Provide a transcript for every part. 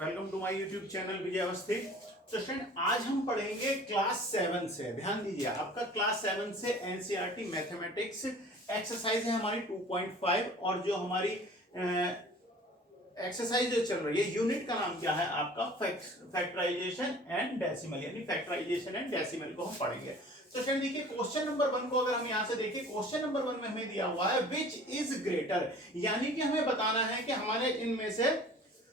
Welcome to my YouTube channel Vijay Awasthi. तो student आज हम पढ़ेंगे क्लास 7 से। ध्यान दीजिए, आपका क्लास 7 से एनसीईआरटी मैथमेटिक्स एक्सरसाइज है हमारी 2.5 और जो हमारी एक्सरसाइज जो चल रही है यूनिट का नाम क्या है आपका फैक्टराइजेशन एंड डेसिमल, यानी फैक्टराइजेशन एंड डेसिमल को हम पढ़ेंगे। तो स्टूडेंट देखिए क्वेश्चन नंबर 1 को अगर हम यहां से देखें, क्वेश्चन नंबर 1 में हमें दिया हुआ है विच इज ग्रेटर, यानी कि हमें बताना है कि हमारे इनमें से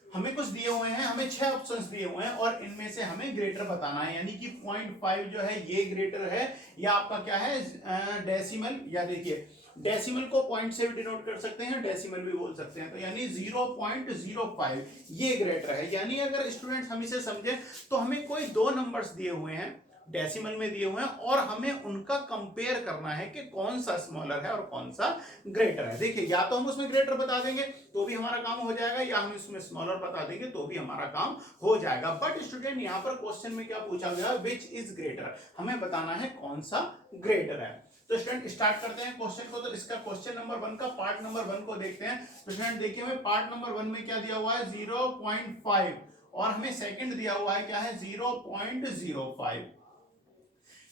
हमें कुछ दिए हुए हैं, हमें 6 ऑप्शंस दिए हुए हैं और इनमें से हमें ग्रेटर बताना है, यानी कि 0.5 जो है ये ग्रेटर है या आपका क्या है डेसिमल, या देखिए डेसिमल को पॉइंट से भी डिनोट कर सकते हैं, डेसिमल भी बोल सकते हैं, तो यानी 0.05 ये ग्रेटर है। यानी अगर स्टूडेंट्स हम इसे समझे तो हमें कोई दो नंबर्स दिए हुए हैं, डेसिमल में दिए हुए हैं और हमें उनका कंपेयर करना है कि कौन सा स्मॉलर है और कौन सा ग्रेटर है। देखिए या तो हम उसमें ग्रेटर बता देंगे तो भी हमारा काम हो जाएगा, या हम इसमें स्मॉलर बता देंगे तो भी हमारा काम हो जाएगा। बट स्टूडेंट यहाँ पर क्वेश्चन में क्या पूछा गया, विच इज ग्रेटर, हमें बताना है कौन सा ग्रेटर है। तो स्टूडेंट स्टार्ट करते हैं क्वेश्चन को। तो इसका क्वेश्चन नंबर 1 का पार्ट नंबर 1 को देखते हैं। तो स्टूडेंट देखिए हमें पार्ट नंबर 1 में क्या दिया हुआ है 0.5 और हमें सेकंड दिया हुआ है क्या है 0.05।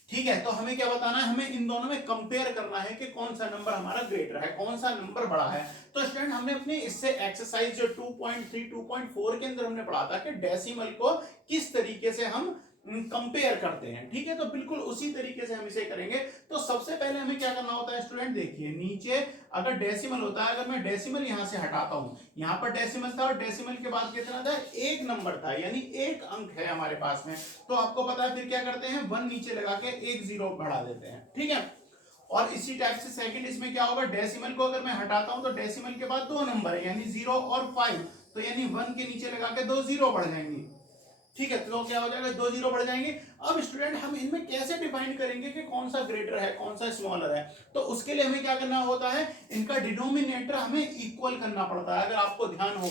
ठीक है, तो हमें क्या बताना है, हमें इन दोनों में कंपेयर करना है कि कौन सा नंबर हमारा ग्रेटर है, कौन सा नंबर बड़ा है। तो स्टूडेंट हमने अपनी इससे एक्सरसाइज जो 2.3 2.4 के अंदर हमने पढ़ा था कि डेसिमल को किस तरीके से हम कंपेयर करते हैं। ठीक है, तो बिल्कुल उसी तरीके से हम इसे करेंगे। तो सबसे पहले हमें क्या करना होता है स्टूडेंट, देखिए नीचे अगर डेसिमल होता है, अगर मैं डेसिमल यहां से हटाता हूं, यहां पर डेसिमल था और डेसिमल के बाद कितना था, एक नंबर था, यानी एक अंक है हमारे पास में। तो आपको पता है फिर क्या करते हैं, 1 नीचे लगा के एक जीरो बढ़ा देते हैं। ठीक है, और इसी टाइप से सेकंड इसमें क्या होगा, डेसिमल को अगर मैं हटाता हूं तो डेसिमल के बाद दो नंबर है, यानी 0 और 5, तो यानी 1 के नीचे लगा के दो जीरो बढ़ जाएंगे। ठीक है, तो क्या हो जाएगा, दो जीरो बढ़ जाएंगे। अब स्टूडेंट हम इनमें कैसे डिफाइन करेंगे कि कौन सा ग्रेटर है कौन सा स्मॉलर है। तो उसके लिए हमें क्या करना होता है, इनका डिनोमिनेटर हमें इक्वल करना पड़ता है, अगर आपको ध्यान हो।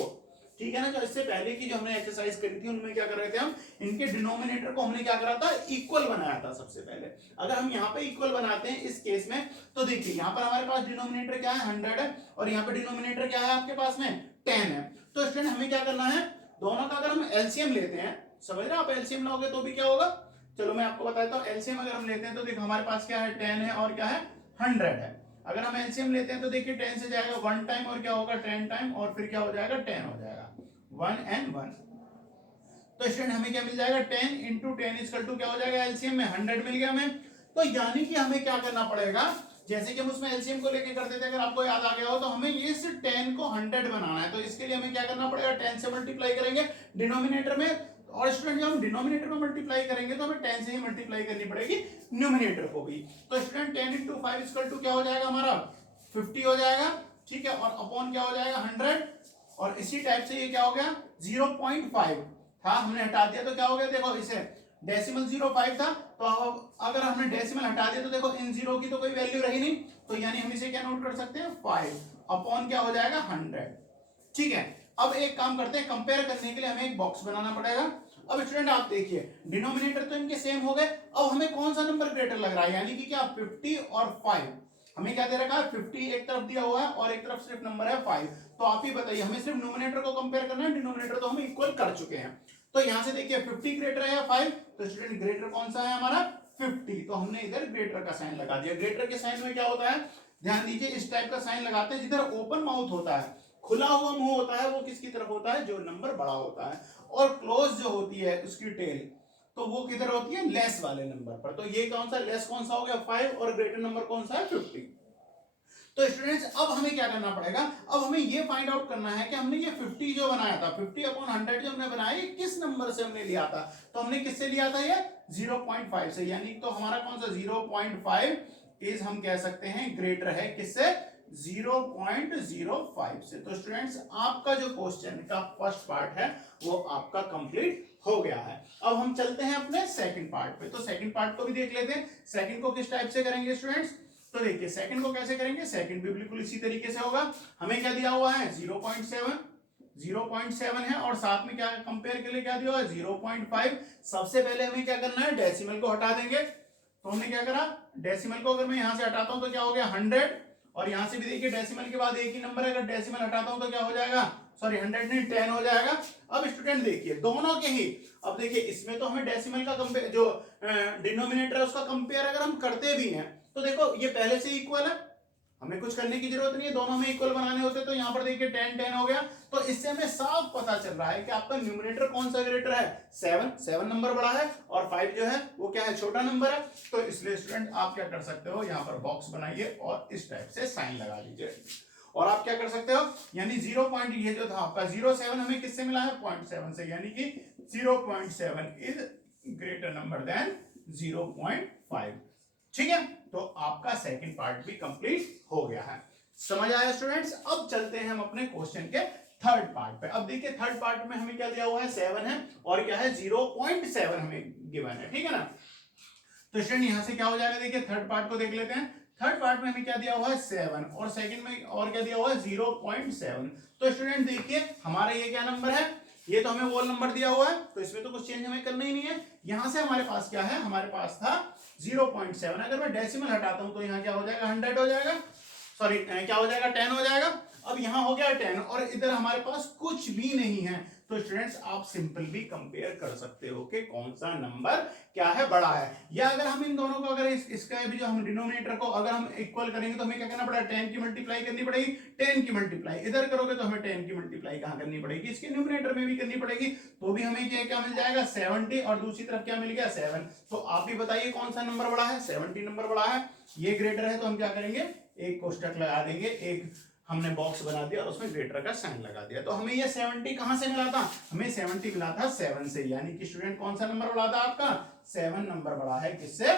ठीक है ना, जो इससे पहले की जो हमने एक्सरसाइज करी थी उनमें क्या कर रहे थे हम, इनके डिनोमिनेटर को हमने क्या करा था, इक्वल बनाया था सबसे पहले। अगर हम यहाँ पे इक्वल बनाते हैं इस केस में, तो देखिए यहाँ पर हमारे पास डिनोमिनेटर क्या है 100 है और यहाँ पे डिनोमिनेटर क्या है आपके पास में 10 है। तो स्टूडेंट हमें क्या करना है, दोनों का अगर हम एलसीएम लेते हैं, समझ रहे हैं आप, एलसीएम लोगे तो भी क्या होगा, चलो मैं आपको बताता हूँ। एलसीएम अगर हम लेते हैं तो देखो हमारे पास क्या है 10 है और क्या है 100 है। अगर हम एलसीएम लेते हैं तो देखिए 10 से जाएगा 1 टाइम और क्या होगा 10 टाइम और फिर क्या हो जाएगा 10 हो जाएगा 1 and 1। तो स्टूडेंट हमें क्या मिल जाएगा 10 into 10 इक्वल टू क्या हो जाएगा, एलसीएम में 100 मिल गया हमें। तो यानी कि हमें क्या करना पड़ेगा, जैसे कि हम उसमें एलसीएम को लेके करते थे, अगर आपको याद आ गया हो, तो हमें इस 10 को 100 बनाना है। तो इसके लिए हमें क्या करना पड़ेगा, 10 से मल्टीप्लाई करेंगे डिनोमिनेटर में, और स्टूडेंट जब हम डिनोमिनेटर में मल्टीप्लाई करेंगे तो हमें 10 से ही मल्टीप्लाई करनी पड़ेगी न्यूमिनेटर को भी। तो स्टूडेंट 10 into 5 इक्वल टू क्या हो जाएगा हमारा 50 हो जाएगा। ठीक है, और अपॉन क्या हो जाएगा 100, और इसी टाइप से ये क्या हो गया 0.5 था, हमने हटा दिया तो क्या हो गया, देखो इसे डेसिमल 0.5 था, तो अगर हमने डेसिमल हटा दिया तो देखो इन जीरो की तो कोई वैल्यू रही नहीं, तो यानी हम इसे क्या नोट कर सकते हैं 5 अपॉन क्या हो जाएगा 100। ठीक है, अब एक काम करते हैं, कंपेयर करने के लिए हमें एक बॉक्स बनाना पड़ेगा। अब स्टूडेंट आप देखिए डिनोमिनेटर तो इनके सेम हो गए, अब हमें कौन सा नंबर ग्रेटर लग रहा है, यानी कि क्या 50 और 5। हमें क्या दे रखा है 50 एक तरफ दिया हुआ है और एक तरफ सिर्फ नंबर है 5। तो आप ही बताइए, हमें सिर्फ न्यूमरेटर को कंपेयर करना है, डिनोमिनेटर तो हम इक्वल कर चुके हैं। तो यहां से देखिए 50 ग्रेटर है या 5, तो स्टूडेंट ग्रेटर कौन सा है हमारा 50, तो हमने इधर ग्रेटर का साइन लगा दिया। ग्रेटर के साइन में क्या होता है, ध्यान दीजिए इस टाइप का साइन लगाते हैं, जिधर ओपन माउथ होता है, खुला हुआ मुंह होता है, वो किसकी तरफ होता है, जो नंबर बड़ा होता है, और क्लोज जो होती है उसकी टेल, तो वो किधर होती है, लेस वाले नंबर पर। तो ये कौन सा लेस कौन सा हो गया 5 और ग्रेटर नंबर कौन सा है 50। तो स्टूडेंट्स अब हमें क्या करना पड़ेगा, अब हमें ये फाइंड आउट करना है कि हमने ये 50 जो बनाया था 50 अपॉन 100 जो हमने बनाया ये किस नंबर से हमने लिया था। तो हमने किससे लिया था, ये 0.5 से, यानी तो हमारा कौन सा 0.5 इज हम कह सकते हैं ग्रेटर है किससे 0.05 से। तो स्टूडेंट्स आपका जो क्वेश्चन का फर्स्ट पार्ट है वो आपका कंप्लीट हो गया है। अब हम चलते हैं अपने सेकंड पार्ट पे। तो सेकंड पार्ट को भी देख लेते हैं, सेकंड को किस टाइप से करेंगे स्टूडेंट्स। तो देखिए सेकंड को कैसे करेंगे, सेकंड भी बिल्कुल इसी तरीके से होगा। हमें क्या दिया हुआ है 0.7 है और साथ में क्या कंपेयर के लिए क्या दिया हुआ है 0.5। सबसे पहले हमें क्या करना है, डेसिमल को हटा देंगे। तो हमने क्या करा, डेसिमल को अगर मैं यहां से हटाता हूं तो क्या हो गया 100, और यहां से भी देखिए डेसिमल के बाद एक ही नंबर है, अगर डेसिमल हटाता हूं तो क्या हो जाएगा, सॉरी 100 नहीं 10 हो जाएगा। अब स्टूडेंट देखिए दोनों के ही, अब देखिए इसमें तो हमें डेसिमल का कंपेयर, जो डिनोमिनेटर है उसका कंपेयर अगर हम करते भी हैं तो देखो ये पहले से इक्वल है, हमें कुछ करने की जरूरत नहीं है, दोनों में इक्वल बनाने होते। तो यहाँ पर देखिए 10 10 हो गया, तो इससे हमें साफ पता चल रहा है कि आपका न्यूमरेटर कौन सा ग्रेटर है, 7 नंबर बड़ा है और 5 जो है वो क्या है, छोटा नंबर है। तो इसलिए स्टूडेंट आप क्या कर सकते हो, यहाँ पर बॉक्स बनाइए और इस टाइप से साइन लगा दीजिए। और आप क्या कर सकते हो, यानी 0 पॉइंट, ये जो था आपका 0.7 हमें किससे मिला है, 0.7 से, यानी कि 0.7 इज ग्रेटर नंबर देन 0.5। ठीक है, तो आपका सेकंड पार्ट भी कंप्लीट हो गया है। समझ आया स्टूडेंट्स? अब चलते हैं हम अपने क्वेश्चन के थर्ड पार्ट पे। अब देखिए थर्ड पार्ट में हमें क्या दिया हुआ है, 7 है और क्या है 0.7 हमें गिवन है। ठीक है ना, तो स्टूडेंट यहां से क्या हो जाएगा, देखिए थर्ड पार्ट को देख लेते हैं। थर्ड पार्ट में हमें क्या दिया हुआ है 7 और सेकंड में और क्या दिया हुआ है 0.7। तो स्टूडेंट देखिए हमारा ये क्या नंबर है, ये तो हमें वोल नंबर दिया हुआ है, तो इसमें तो कुछ चेंज हमें करना ही नहीं है। यहां से हमारे पास क्या है, हमारे पास था 0.7, अगर मैं डेसिमल हटाता हूं तो यहाँ क्या हो जाएगा 100 हो जाएगा, सॉरी क्या हो जाएगा 10 हो जाएगा। अब यहाँ हो गया 10 और इधर हमारे पास कुछ भी नहीं है, तो स्टूडेंट्स आप सिंपल भी कंपेयर कर सकते हो कि कौन सा नंबर क्या है, बड़ा है। या अगर हम इन दोनों को अगर इसका भी जो हम डिनोमिनेटर को अगर हम इक्वल करेंगे तो हमें क्या करना पड़ेगा, 10 की मल्टीप्लाई करनी पड़ेगी, 10 की मल्टीप्लाई इधर करोगे तो हमें 10 की मल्टीप्लाई कहां करनी पड़ेगी, इसके न्यूमरेटर में भी करनी पड़ेगी, तो भी हमें क्या मिल जाएगा 70 और दूसरी तरफ क्या मिल गया 7। तो आप भी बताइए कौन सा नंबर बड़ा है, 70 नंबर बड़ा है, ये ग्रेटर है, तो हम क्या करेंगे एक कोष्टक लगा देंगे, एक हमने बॉक्स बना दिया और उसमें ग्रेटर का साइन लगा दिया। तो हमें ये 70 कहां से मिला था, हमें 70 मिला था 7 से, यानी कि स्टूडेंट कौन सा नंबर बड़ा था आपका, 7 नंबर बड़ा है किससे,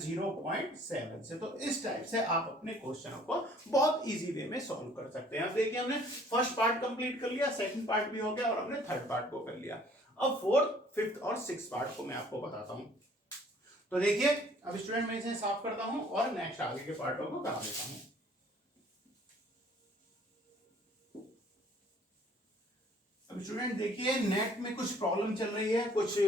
0.7 से। तो इस टाइप से आप अपने क्वेश्चनों को बहुत इजी वे में सॉल्व कर सकते हैं। अब देखिए हमने फर्स्ट पार्ट कंप्लीट कर लिया, सेकंड पार्ट भी हो गया और हमने थर्ड पार्ट को कर लिया। अब फोर्थ, फिफ्थ और सिक्स पार्ट को मैं आपको बताता हूं। तो देखिए अब स्टूडेंट मैं इसे साफ करता हूं और नेक्स्ट आगे के पार्टों को करा देता हूं। अब स्टूडेंट देखिए नेट में कुछ प्रॉब्लम चल रही है, कुछ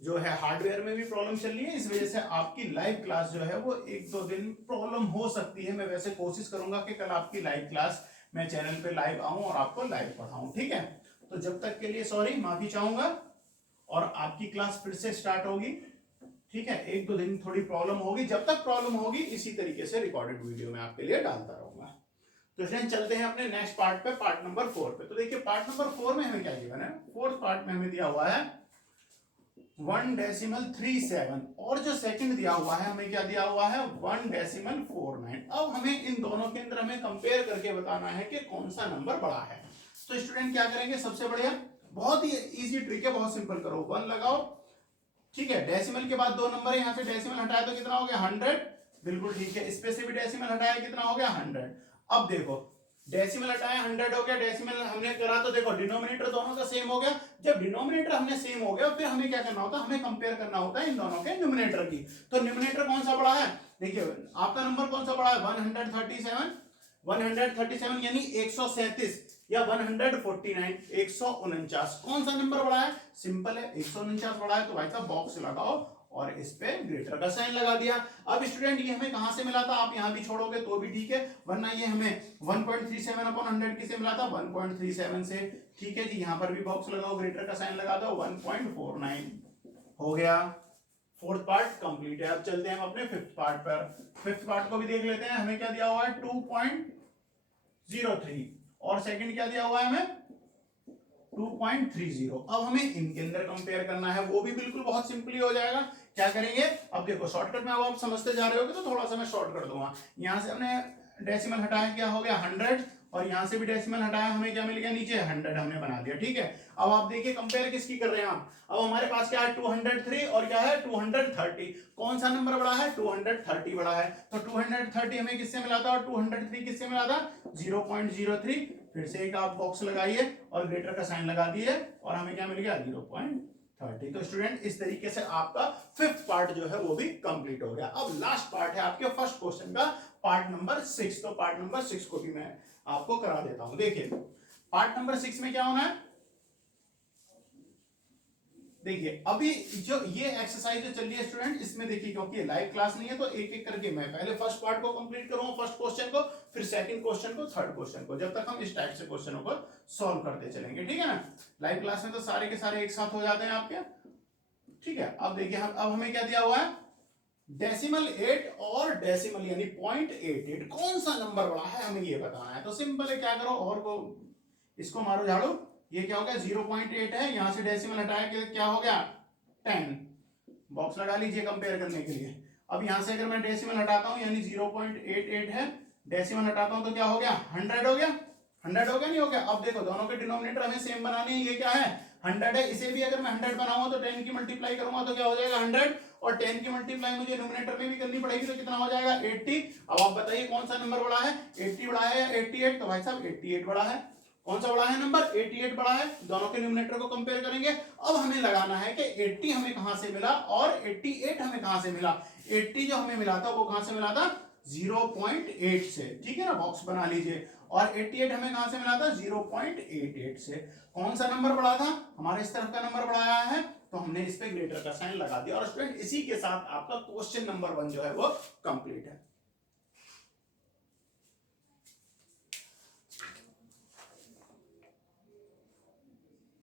जो है हार्डवेयर में भी प्रॉब्लम चल रही है, इस वजह से आपकी लाइव क्लास जो है वो 1-2 दिन प्रॉब्लम हो सकती है। मैं वैसे कोशिश करूंगा कि कल आपकी लाइव क्लास मैं चैनल पे लाइव आऊं और आपको लाइव पढ़ाऊं, ठीक है। तो जब तक के लिए सॉरी, माफी चाहूंगा, और आपकी क्लास फिर से स्टार्ट होगी, ठीक है। 1-2 दिन थोड़ी प्रॉब्लम होगी, जब तक प्रॉब्लम होगी इसी तरीके से रिकॉर्डेड वीडियो में आपके लिए डालता रहूंगा। तो फ्रेंड चलते हैं अपने नेक्स्ट पार्ट पे, पार्ट नंबर 4 पे। तो देखिए पार्ट नंबर 4 में हमें क्या गिवन है, फोर्थ पार्ट में हमें दिया हुआ है 1.37 और जो सेकंड दिया हुआ है हमें क्या दिया हुआ है 1.49। अब हमें इन दोनों के अंदर हमें कंपेयर करके बताना है कि कौन सा नंबर बड़ा है। तो स्टूडेंट क्या करेंगे, सबसे बढ़िया बहुत ही इजी ट्रिक है, बहुत सिंपल करो, 1 लगाओ, ठीक है। डेसिमल के बाद 2 नंबर है, यहाँ से डेसिमल हटाया तो कितना हो गया 100, बिल्कुल ठीक है। इस पे से भी डेसिमल हटाया कितना हो गया 100। अब देखो डेसिमल हटाया 100 हो गया, डेसिमल हमने करा तो देखो डिनोमिनेटर दोनों का सेम हो गया। जब डिनोमिनेटर हमने सेम हो गया फिर हमें क्या करना होता है, हमें कंपेयर करना होता है इन दोनों के न्यूमरेटर की। तो न्यूमरेटर कौन सा बड़ा है, देखिए आपका नंबर कौन सा बड़ा है 137 यानी 137 या 149 149, कौन सा नंबर बड़ा है, सिंपल है 149 बड़ा है। तो भाई साहब बॉक्स लगाओ और इस पे ग्रेटर का साइन लगा दिया। अब स्टूडेंट ये हमें कहां से मिला था, आप यहां भी छोड़ोगे तो भी ठीक है, वरना ये हमें 1.37 अपॉन 100 किसे मिला था 1.37 से, ठीक है जी। यहां पर भी बॉक्स लगाओ, ग्रेटर का साइन लगा दो, 1.49 हो गया। फोर्थ पार्ट कंप्लीट है। अब चलते हैं हम अपने फिफ्थ पार्ट पर। फिफ्थ पार्ट को भी देख लेते हैं, हमें क्या दिया हुआ है 2.03 और सेकंड क्या दिया हुआ है हमें 2.30। अब हमें इनके अंदर कंपेयर करना है, वो भी बिल्कुल बहुत सिंपली हो जाएगा। क्या करेंगे, अब देखो शॉर्टकट में अब आप समझते जा रहे होगे तो थोड़ा सा मैं शॉर्ट कर दूंगा। यहां से हमने डेसिमल हटाया, क्या हो गया 100, और यहां से भी डेसिमल हटाया, हमें क्या मिल गया नीचे 100 हमने बना दिया, ठीक है। अब आप देखिए कंपेयर किसकी कर रहे हैं आप, अब हमारे पास क्या है 203 और क्या है 230, कौन सा नंबर बड़ा है 230 बड़ा है। तो 230 हमें किससे मिला था और 203 किससे मिला था 0.03। फिर से एक आप बॉक्स लगाइए और ग्रेटर का साइन लगा दिए और हमें क्या मिल गया 0.30। तो स्टूडेंट इस तरीके से आपका फिफ्थ पार्ट जो है वो भी कंप्लीट हो गया। अब लास्ट पार्ट है आपके फर्स्ट क्वेश्चन का, पार्ट नंबर 6। तो पार्ट नंबर 6 को भी मैं आपको करा देता हूं। देखिए पार्ट नंबर 6 में क्या होना है, देखिए अभी जो ये एक्सरसाइज जो चल रही है स्टूडेंट, इसमें देखिए क्योंकि लाइव क्लास नहीं है तो एक एक करके मैं पहले फर्स्ट पार्ट को कंप्लीट करूंगा, फर्स्ट क्वेश्चन को, फिर सेकंड क्वेश्चन को, थर्ड क्वेश्चन को, जब तक हम इस टाइप से क्वेश्चनों को सॉल्व करते चलेंगे, ठीक है ना। लाइव क्लास में तो सारे के सारे एक साथ हो जाते हैं आपके, ठीक है। अब देखिए हम, अब हमें क्या दिया हुआ है, डेसिमल 8 और डेसिमल यानी 0.88 कौन सा नंबर बड़ा है हमें ये बताना है। तो सिंपल है, क्या करो और को इसको मारो झाड़ू, ये क्या हो गया 0.8 है, यहां से डेसिमल हटाया के क्या हो गया 10, बॉक्स लगा लीजिए कंपेयर करने के लिए। अब यहां से अगर मैं डेसिमल हटाता हूं यानी 0.88 है, डेसिमल हटाता हूं तो क्या हो गया 100 हो गया, 100 हो गया नहीं हो गया। अब देखो दोनों के डिनोमिनेटर हमें सेम बनाने हैं, ये क्या है 100 है, इसे भी अगर मैं 100 बनाऊंगा तो 10 की मल्टीप्लाई करूंगा तो क्या हो जाएगा 100, और 10 की मल्टीप्लाई मुझे न्यूमरेटर में भी करनी पड़ेगी तो कितना हो जाएगा 80। अब आप बताइए कौन सा नंबर बड़ा है, 80 बड़ा है या 88, तो भाई साहब 88 बड़ा है। कौन सा बड़ा है नंबर, 88 बड़ा है। दोनों के न्यूमरेटर को कंपेयर करेंगे। अब हमें लगाना है कि 80 हमें कहां से मिला और 88 हमें कहां से मिला। 80 जो हमें मिला था वो कहां से मिला था 0.8 से, ठीक है ना, बॉक्स बना लीजिए। और 88 हमें कहां से मिला था 0.88 से। कौन सा नंबर बड़ा था, हमारे इस तरफ का नंबर बड़ा आया है तो हमने इस पे ग्रेटर का साइन लगा दिया। और स्टूडेंट इसी के साथ आपका क्वेश्चन नंबर 1 जो है वो कंप्लीट